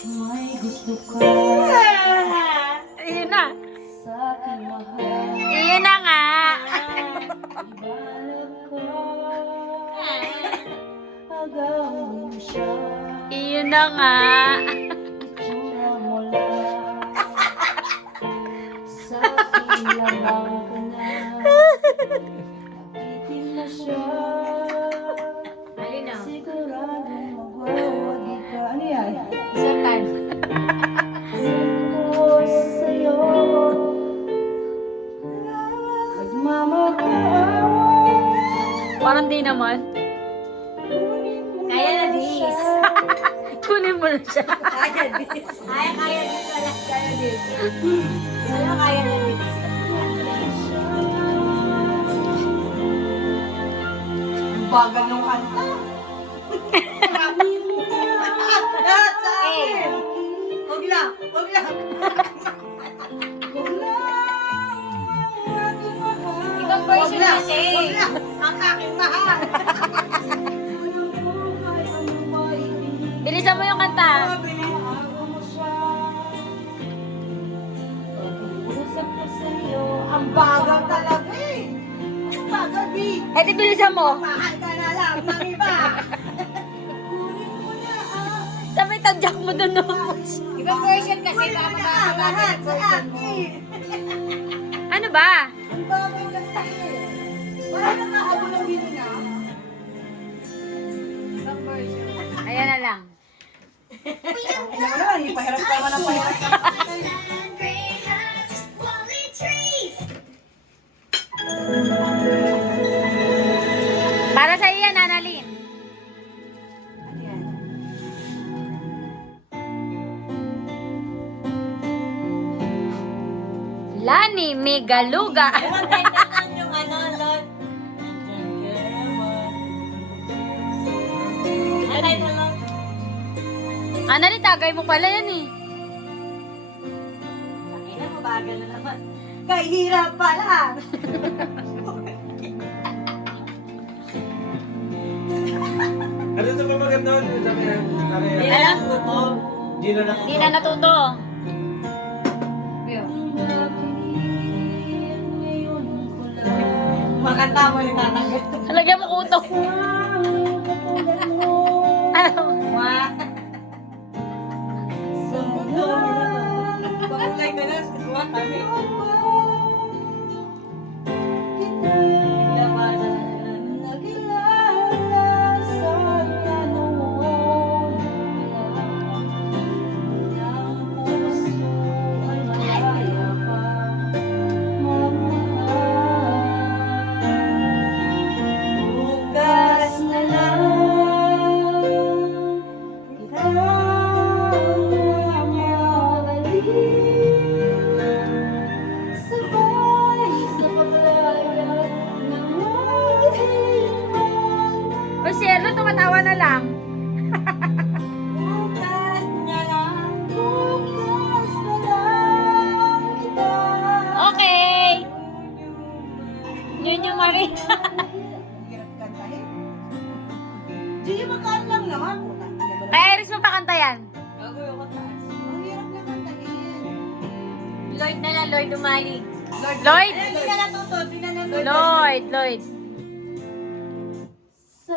May gusto ka Ayun na. sa aking mahal. Ayun na nga. Ibalag ka hanggang siya. Ayun na nga. Itsura mo lang sa aking lamang ka na. Nakitin na siya. Malinaw. Siguradong magwawagi ka. Ano yan? Sultan. Sabi ko sa'yo, nagmamahal. Parang di naman. Kunin mo Kaya na, na Dis. siya. Kunin mo na siya. Kaya din. Kaya din pala. Kaya din. Ano kaya na din? Ang bagal ng kanta. Lahat sa akin. Huwag lang. Huwag lang. Ibang Huwag version lang. kasi. Huwag lang. Ang aking mahal. Bilisan mo yung kanta. Ang bagal talaga eh. Ang bagal, B. Eh, di bilisan mo. Mahal ka na lang ng iba. Sabay tadyak mo dun no. Ibang version kasi. Kunin Baka mo na lahat sa akin. Ano ba? Ang bagal kasi. Wala na kahabol ng bino na. Ibang version. Ayan na lang. Ang ina mo naman, ipahirap ka naman ng pahirap. Para sa iyo, Nanalyn. Ano yan? Lani Megaluga. Maganda lang yung ano, Lord. Alay mo lang. Nanalyn, tagay mo pala yan eh. Ina mo, bagal na naman. Kahirap pala. Ano ito pa maganda? Alam ko to. Di na natuto. Di na natuto. Makanta mo yung tatanggal. Halagyan mo kuto. Ano? Wah. Pagulay ka na, sigwa kami. Bukas na lang kita mabalik. Sabay sa paglaya ng O Cielo, tumatawa na lang. bukas na lang kita. Okay. Yun yung Marie. Hirap kantahin. Di makaan lang naman. Kay Iris mo pa kanta yan. Gagawin ko taas. Ang hirap na kantahin. Lloyd na lang, Lloyd umali. Lloyd! Hindi na natuto. Hindi na natuto. Lloyd. Sa